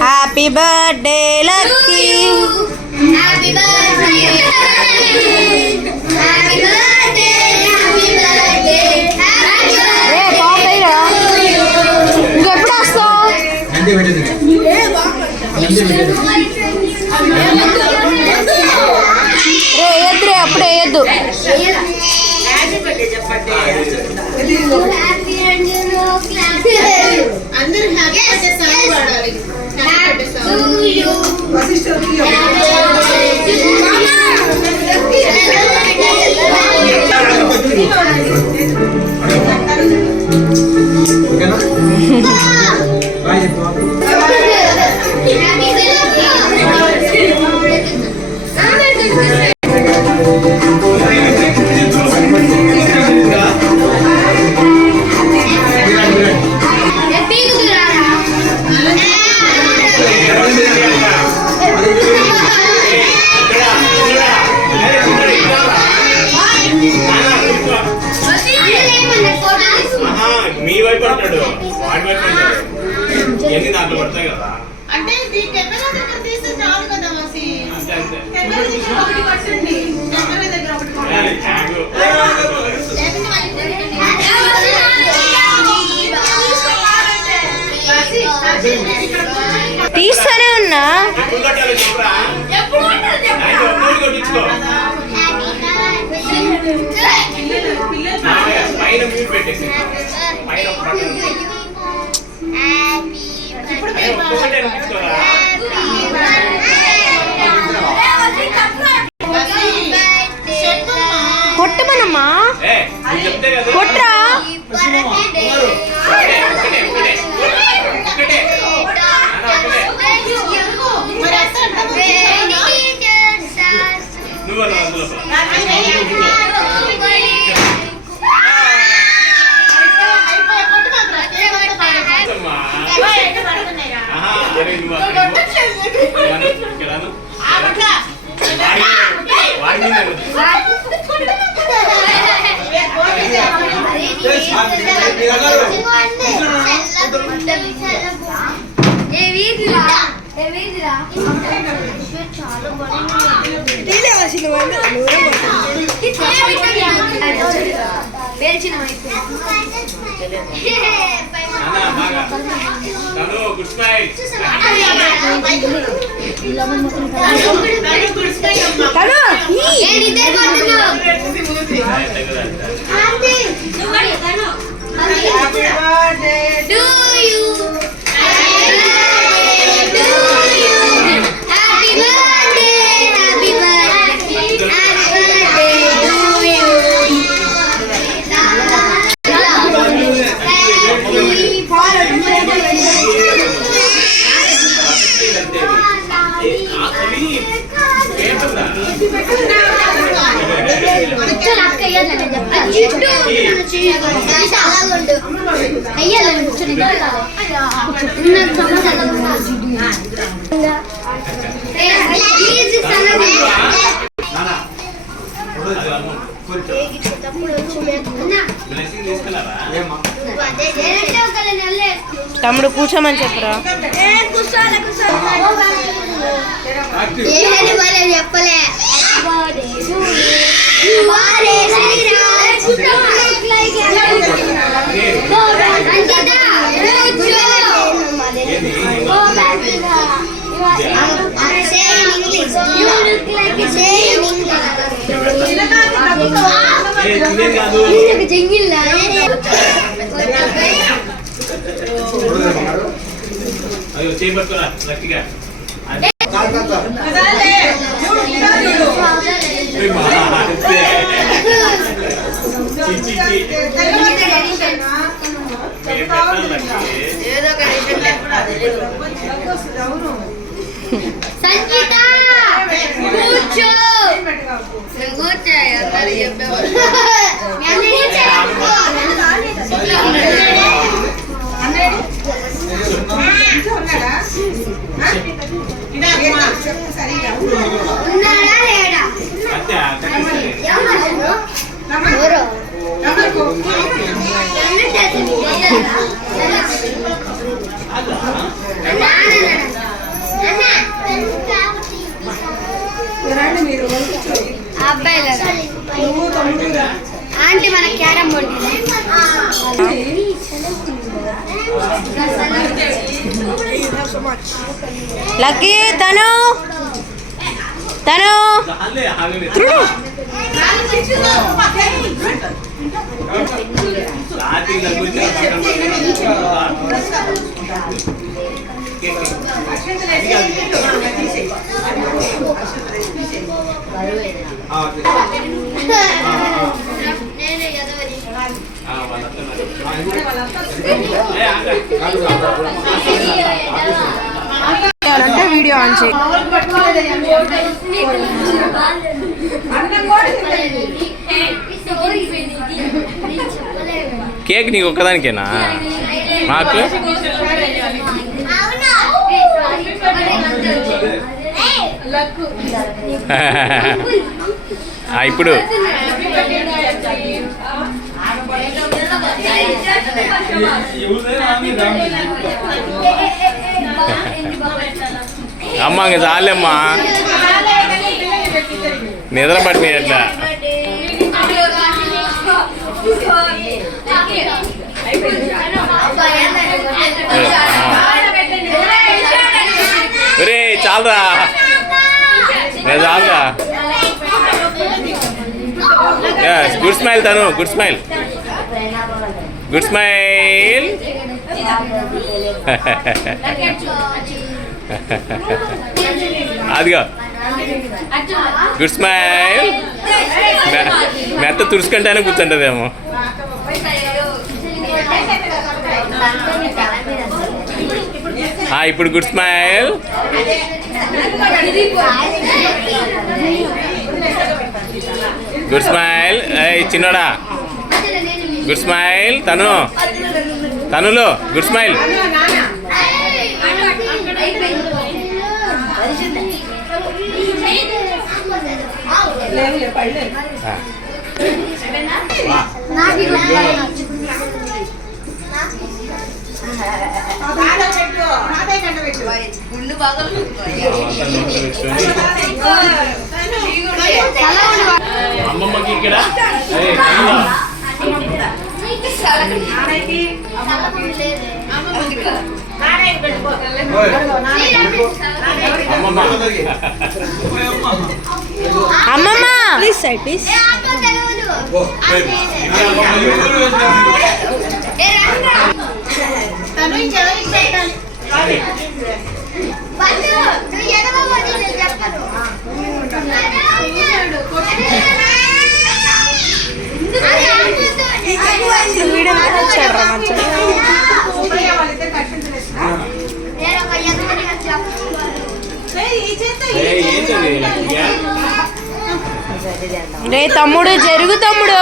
Happy birthday Lucky. Happy birthday happy birthday happy birthday రే బాగుంటాయిరా. ఇంకెప్పుడు వస్తావు? రే ఎద్దురే అప్పుడే వేయద్దు. అందరూ హ్యాపీ బర్త్డే సాంగ్ పాడాలి. హ్యాపీ మీ వైపు అంటాడు, వాడి వైపు అంటాడు. ఎన్ని దాంట్లో పడతాయి కదా. అంటే కెమెరా దగ్గర తీస్తే చాలు కదా మసి. అంతే అంతే. కెమెరా దగ్గర ఒకటి పట్టండి. కెమెరా దగ్గర ఒకటి పట్టండి. తీస్తానే ఉన్నా. పైన మ్యూట్ పెట్టేసి పైన కొట్టమనమ్మా. కొట్రా. తమ్ముడు కూర్చోమని చెప్పరా. చెప్పలే అయ్యో చేయబట్టురా గట్టిగా. సంగీత కూర్చో ఉన్నాడా లేడా అబ్బాయిలు ఆంటీ మన క్యారమ్ బోర్డు లక్కీ తను అంటే వీడియో ఆన్ చేయి. కేక్ నీకు ఒక్కదానికేనా? మాకు ఇప్పుడు అమ్మ ఇంక చాలేమ్మా, నిద్ర పట్టినాయి అట్లా. ఒరే చాలరా, చాలరా. గుడ్ స్మైల్ తను, గుడ్ స్మైల్, గుడ్ స్మైల్. అదిగో గుడ్ స్మైల్. మెత్త తుడుచుకుంటేనే కూర్చుంటుందేమో. ఇప్పుడు గుడ్ స్మైల్. Good smile. చిన్నోడా గుడ్ స్మైల్. తనులో గుడ్ స్మైల్. అమ్మమ్మకి ఇక్కడ అమ్మమ్మ ప్లీజ్ సైడ్ ప్లీజ్. రే తమ్ముడు, జరుగు తమ్ముడు.